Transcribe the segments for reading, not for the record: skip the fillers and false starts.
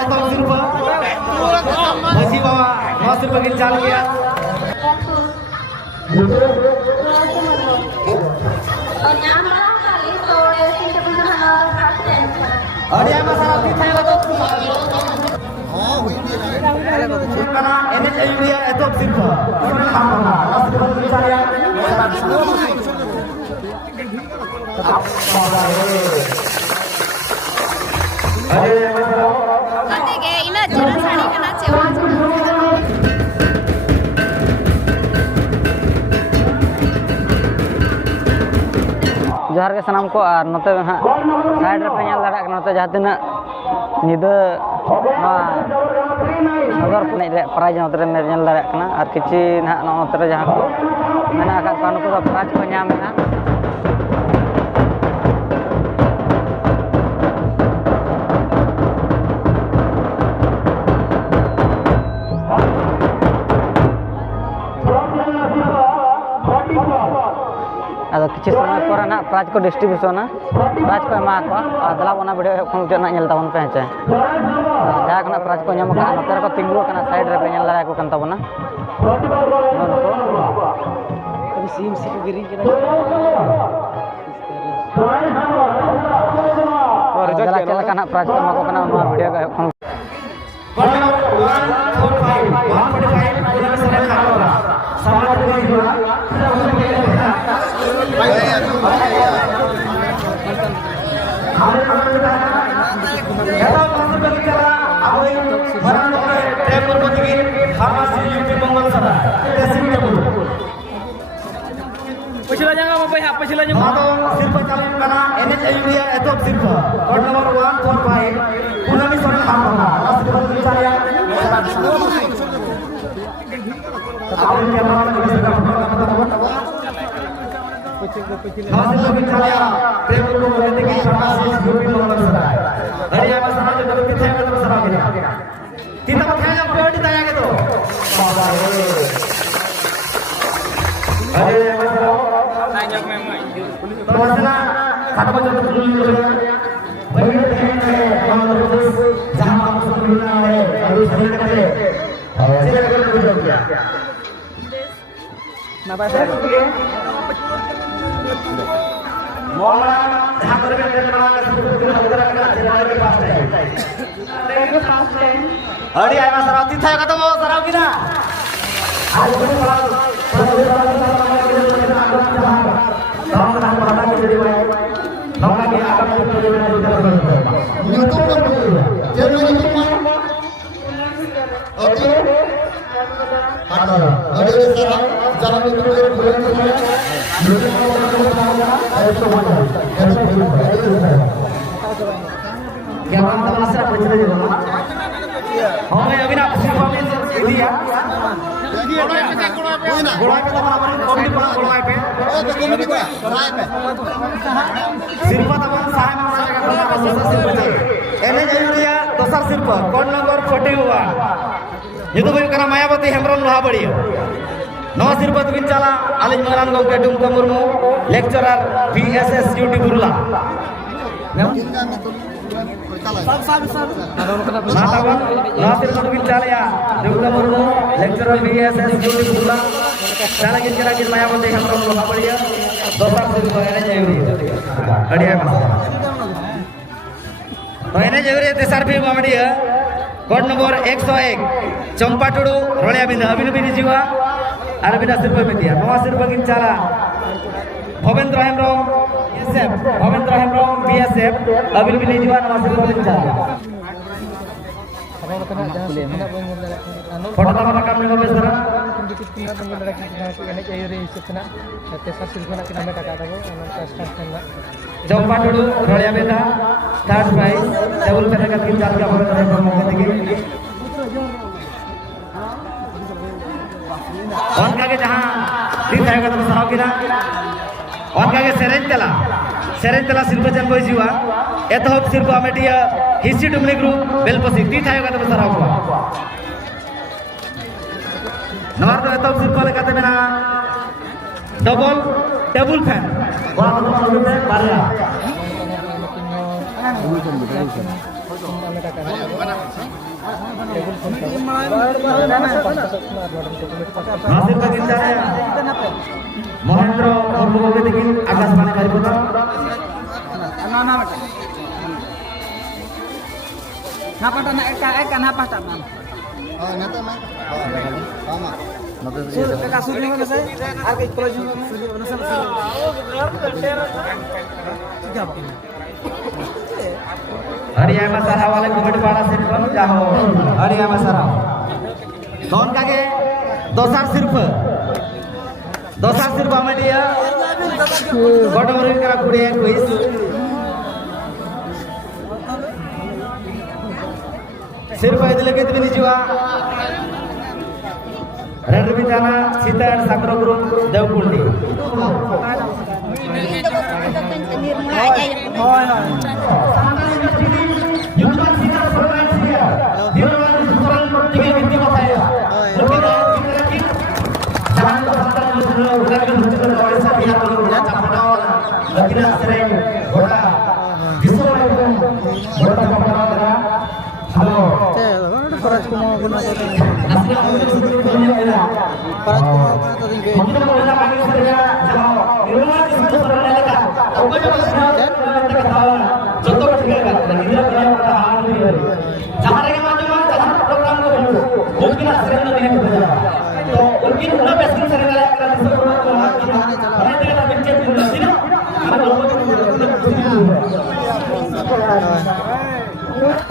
itu sirpa. Masih bawa sirpa ginjal ya. Ada masalah kita yang ada. Karena ini dia itu sirpa. Nanti kayak ini jalan sari kena cewa. जोहार के सनाम को और नोते हाँ side रे पेñal दाड़ा नोते जहाँ तना निदा नगर प्राइज नोते रे पेñal दाड़ा कना और किसी ना नोते रे जहाँ को मैंने आकर पानु को प्राइज को ᱧᱟᱢ ना ada किसी समय पर ना प्राइज को डिस्ट्रीब्यूशन ना प्राइज को एमा को अदला बना वीडियो को ना नेल ताबन पे है जहाँ कना प्राइज को ᱧᱟᱢ का नोते को तिंगु कना साइड रे पे नेल दाड़ा को कन ताबना अभी सीम सी को गिरी के और अदला चला कना प्राइज को एमा को कना वीडियो को Pecilanya nggak apa ya? Pecilanya mau sirpa kalian karena ini dia itu sirpa. Code nomor 145. Punami sorry apa? Masih berbicara ya. Awal kamera bisa masih berbicara ya. Premu berarti kita masih grup nomor 1. Hari apa sana juga kita yang nomor 1 kita pakai yang priority tanya gitu. Hari tanya memang. Masalah kata macam tu dulu ya. Bagi kalau terus jangan masuk dulu harus sekali. Silakan dulu ya. Napa saya? Mola जहाँ पर भी अंदर बना कर सुबह उधर रखना जनावर के पास है। के पास है। अरे आया सरावती था कतो वो सराव की ना। आज भी बड़ा YouTube पर चैनल YouTube पर ओके अरे सर जरा YouTube पर बोलने में क्या काम था मास्टर पूछने दे बोला हाँ मैं अभी ना सिर्फ अभी दिया गोड़ा पे तो बराबर कम भी पड़ा गोड़ा पे सिर्फ तो बन साय में बना का बना दोसर सिर्फ एने जरूरिया दोसर सिर्फ कोड नंबर 41 ये तो भाई कना मायावती हेमरम लोहा बड़ी नवा सिर्फ बिन चला आलिज मरान गंगे Dumka Murmu lecturer VSSUT Burla नासिर बिन चला Dumka Murmu lecturer VSSUT Burla चला किन करा किन मायावती हेमरम लोहा बड़ी दोसर सिर्फ एने जरूरी अड़िया तो एने जरूरी तेसर भी मामड़ी है कोड नंबर 101 चंपा टुडू रोलिया बिन अभिनव बिन जीवा और बिना सिर्फ में दिया नवा सिर्फ किन चला भवेंद्र हेमरम बीएसएफ भवेंद्र हेमरम बीएसएफ अभिनव बिन जीवा नवा सिर्फ किन चला फोटो तमा काम में बेसरा चंपा टुडू रोलिया बिन थर्ड प्राइज डबल पेन का किन चला भवेंद्र हेमरम मौके देगी उनका के जहाँ दिन जाएगा तो सराव की ना उनका के सेरेंज तेला सिर्फ जन कोई जीवा एतहोब सिर्फ अमेटिया हिस्ट्री डुमनी ग्रुप बेलपसी दिन जाएगा तो सराव को नवार तो एतहोब सिर्फ वाले कहते बिना डबल टेबल फैन वाला तो मालूम है बारिया नासिर बगिन जाए महेंद्र मुर्मू को देखिन आकाशवाणी बारिपदा ना पता ना एक ना पता ना हरियाणा सारा वाले कमेटी पाड़ा से कौन जाओ हरियाणा सारा कौन का के दोसार सिर्फ हमें दिया गोटो मरी करा कुड़े क्विज सिर्फ इधर के भी निजुआ रेड बिटाना सीता एंड सागरो ग्रुप देवकुंडी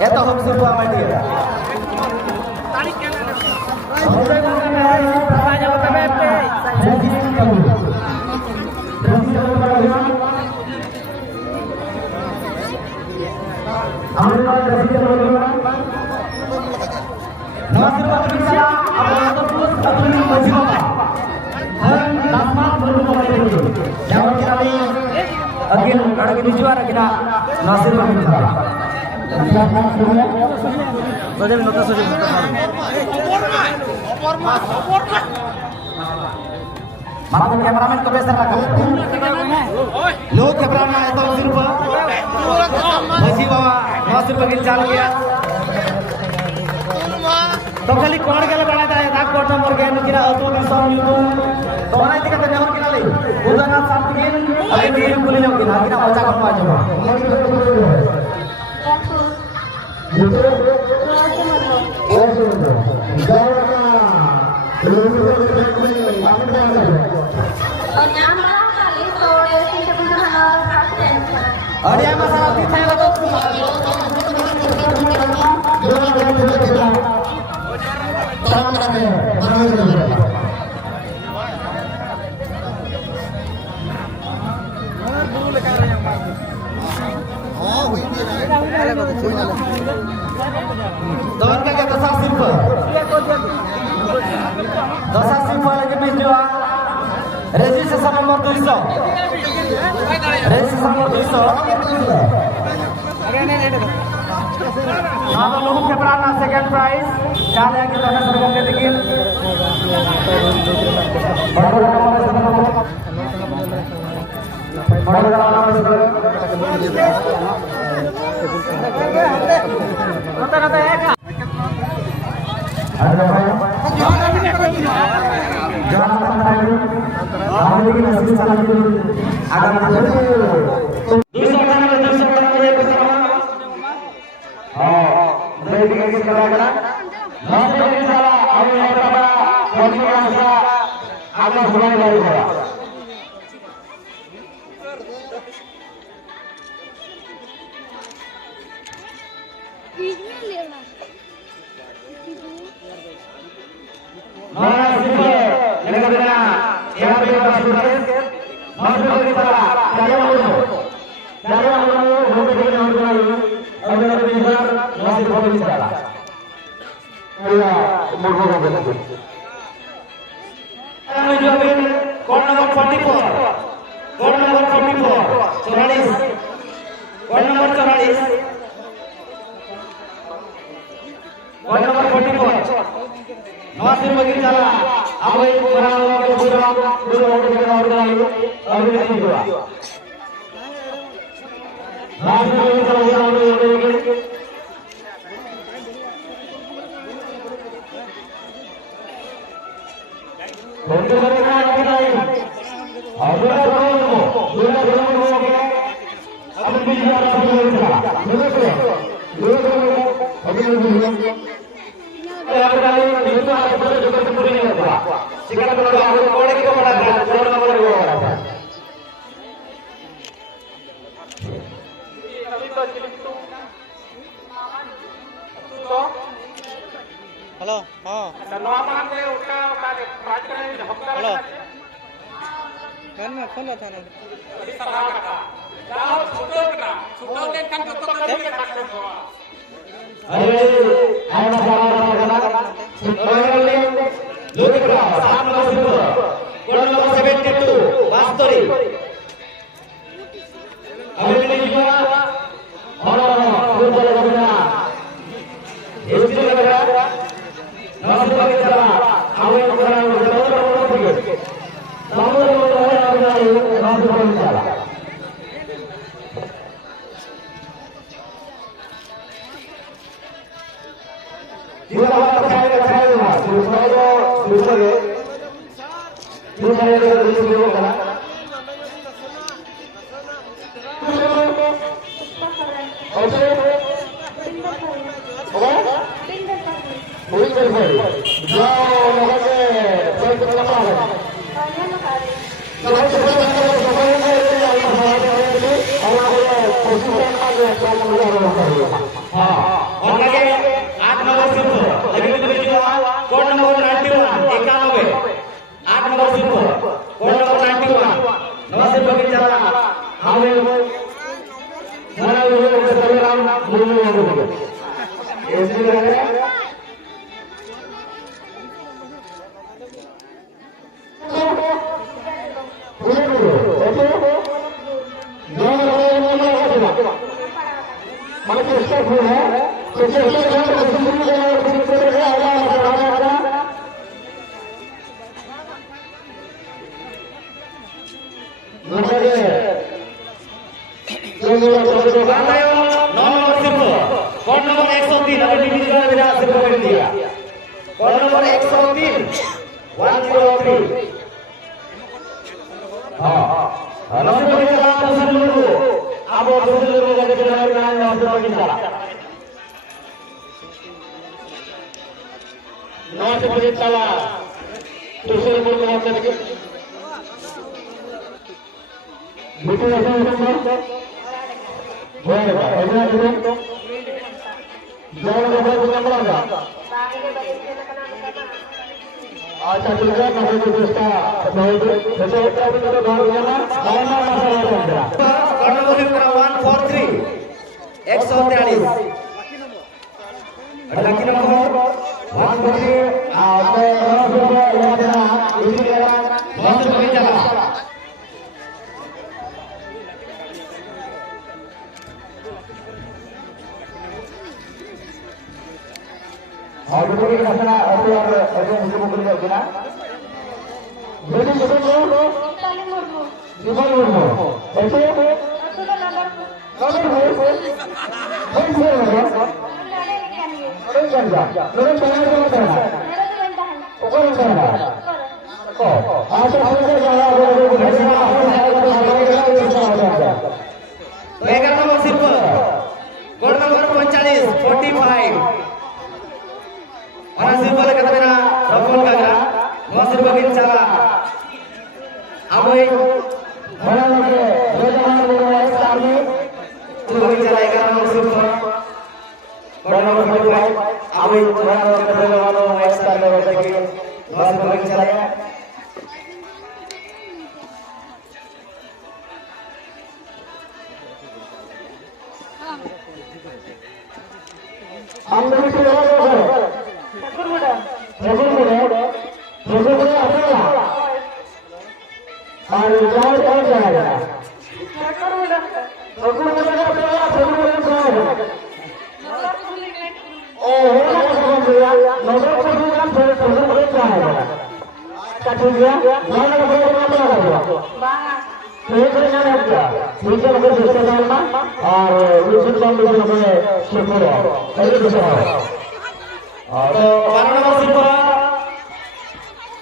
itu hoax itu apa dia? Malam kameramen kebesaran rakam. Lo kameramen itu sirup. Masih bawa masih bagian jalan ya. तो खाली कौन के लगा था रात कोट नंबर के निकला ऑटो मिशन यूट्यूब तो हमारा इतने का नेहर किला ले उधर ना साथ के अरे मेरे पुली लोग किला किना बच्चा को आ जाओ और यहाँ मसाला तीन है लगा Registration nomor 200. Registration nomor 200. Nama logo ke berana second prize. Kali yang kita akan serang ke dikit. Hello हाँ hello kan mah follow tanah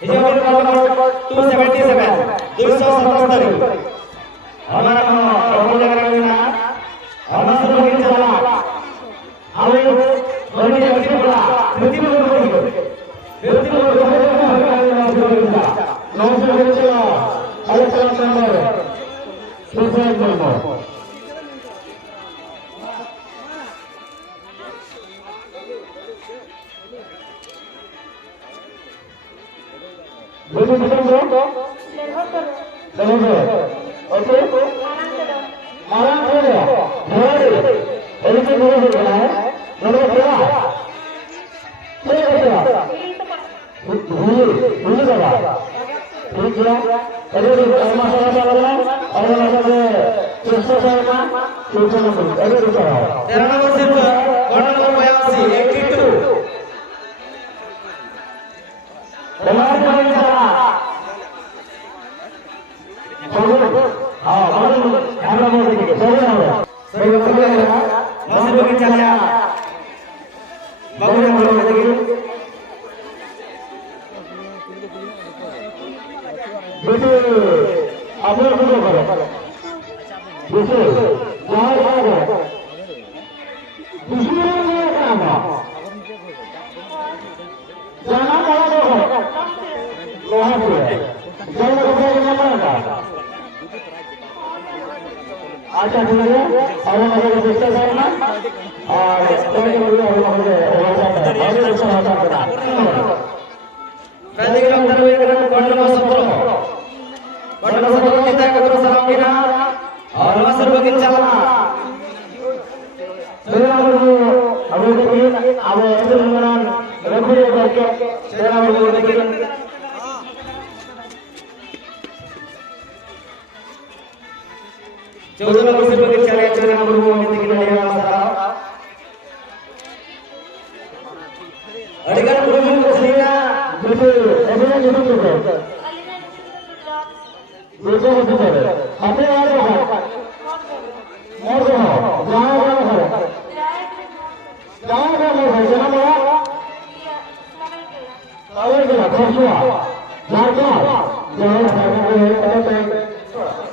हिजो कोड नंबर 277 277 हमारा प्रभु जगन्नाथ हमारा लोग चला आवे बड़ी जल्दी बोला प्रति लोग बोली प्रति लोग नमस्कार चला अरे चला number 277 Belum belum oke malam ya hari ini dulu ya nomor berapa saya berapa dulu berapa ठीक है अरे माशाल्लाह और माशाल्लाह चेष्टा करना सोचो ना अरे रुको 13 नंबर सिर्फ कोड नंबर 82 अच्छा ठीक है और हमारे चेष्टा करना और पहले के अंदर वे करन code number 17 kita kagro salam kina और masuk bagi चलना मेरा वो अब देखिए अब ऐसे मनन रखिए करके मेरा वो देखिए चौदह नंबर से बगे चले 14 नंबर वो में देखिए नया मसाला अड़िगन गुरुजी को सलीना बिल्कुल ऐसे नहीं होता देखो होता है अपने यार मोर को गांव का मोर जना मोरा और के खोसुआ लागा जो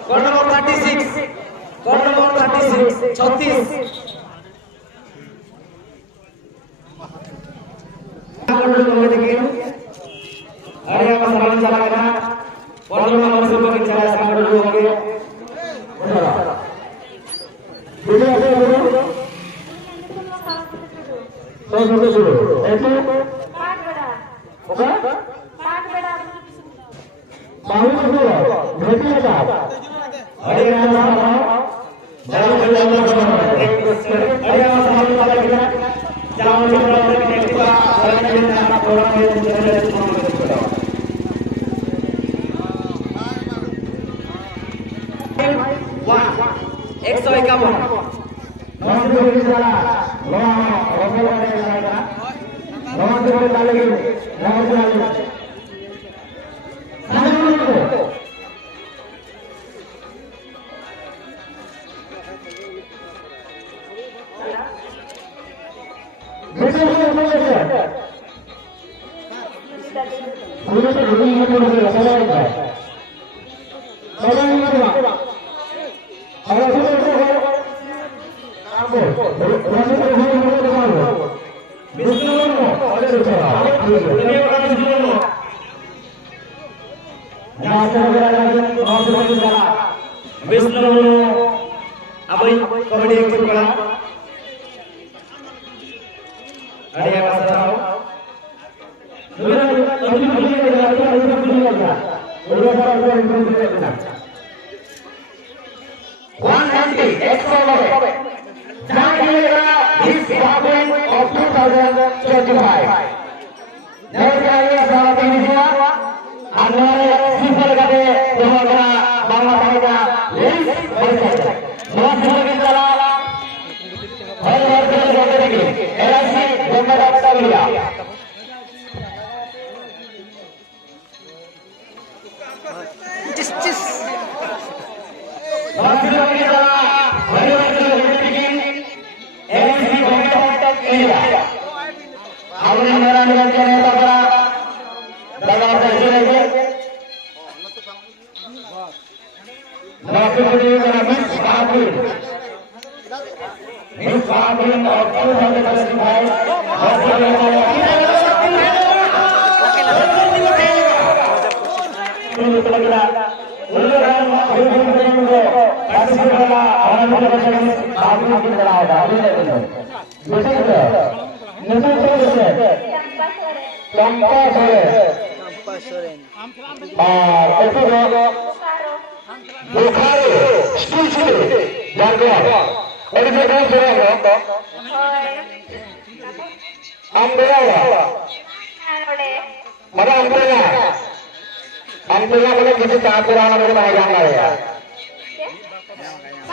code number 36 code number 36 36 code number देखिए अरे आप सामान चला करना कोड नंबर से बगे चला सामान लोग होंगे वीडियो आगे बोलो तो शुरू ऐसे पाठ बड़ा ओके पाठ बड़ा बाहर बोलो भेटी है अरे यार जरूर अरे आप सामान वाला कितना जाओ चलो नेक्स्ट बार अरे ना प्रोग्राम में एक सौ इक्यावन कबड्डी एक बड़ा अरे Ahora Ambilnya boleh kita campuran dengan bayang lah ya.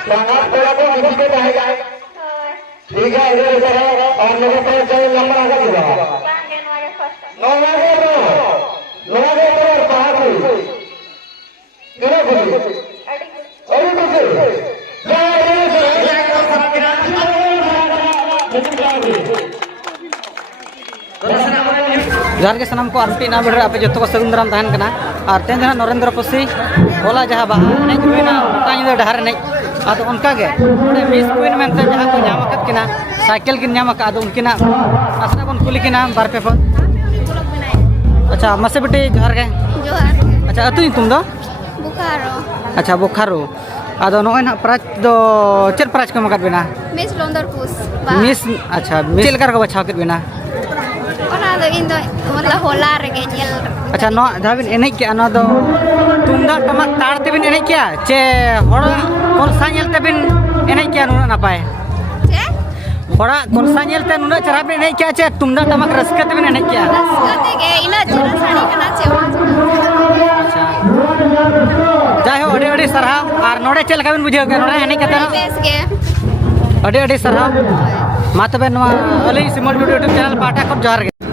Sangat kalau pun kita bayang. Tiga itu saya orang nomor saya nomor apa juga. Nomor itu. Nomor itu satu. Kira kira. Ayo betul. जहाँ के सनम को आरती ना बढ़ आप जो सगुन दाराम तहन कना और तेन जहाँ नरेंद्र पसी होला जहाँ बाहा नहीं हुईना उल्टा डहार नहीं आदो उनका गे मिस क्वीन मेंते जहाँ को नाम अकद किना साइकिल किन नाम अकद उनकिना आसना बन कुली किना बार पे पर अच्छा मसे बेटे जोहार के जोहार अच्छा अतु तुम दो बुखारो अच्छा बोखारो आदो नोय ना प्राज दो चेल प्राज को मकद बिना मिस लंदरपुस मिस अच्छा मिस चेल कर को बचाव के बिना ona do indo मतलब होला rege nyel अच्छा नो धाबिन एने क्या नो दो तुमदा टमक तार तेबिन एने क्या चे होड़ा कोलसा नेलते बिन एने क्या नुना नापाय che होड़ा कोलसा नेलते नुना चरा बिन एने क्या चे तुमदा टमक रसके तेबिन एने क्या raskate ge ina jera sari kana chewa अच्छा जाय हो अडे अडे सरहाव आर नोडे चेल काबिन बुझेव के नोडे एने कते bes ge अडे अडे सरहाव मा तबे नवा अली सिमल यूट्यूब चैनल पाटा को जोहार गे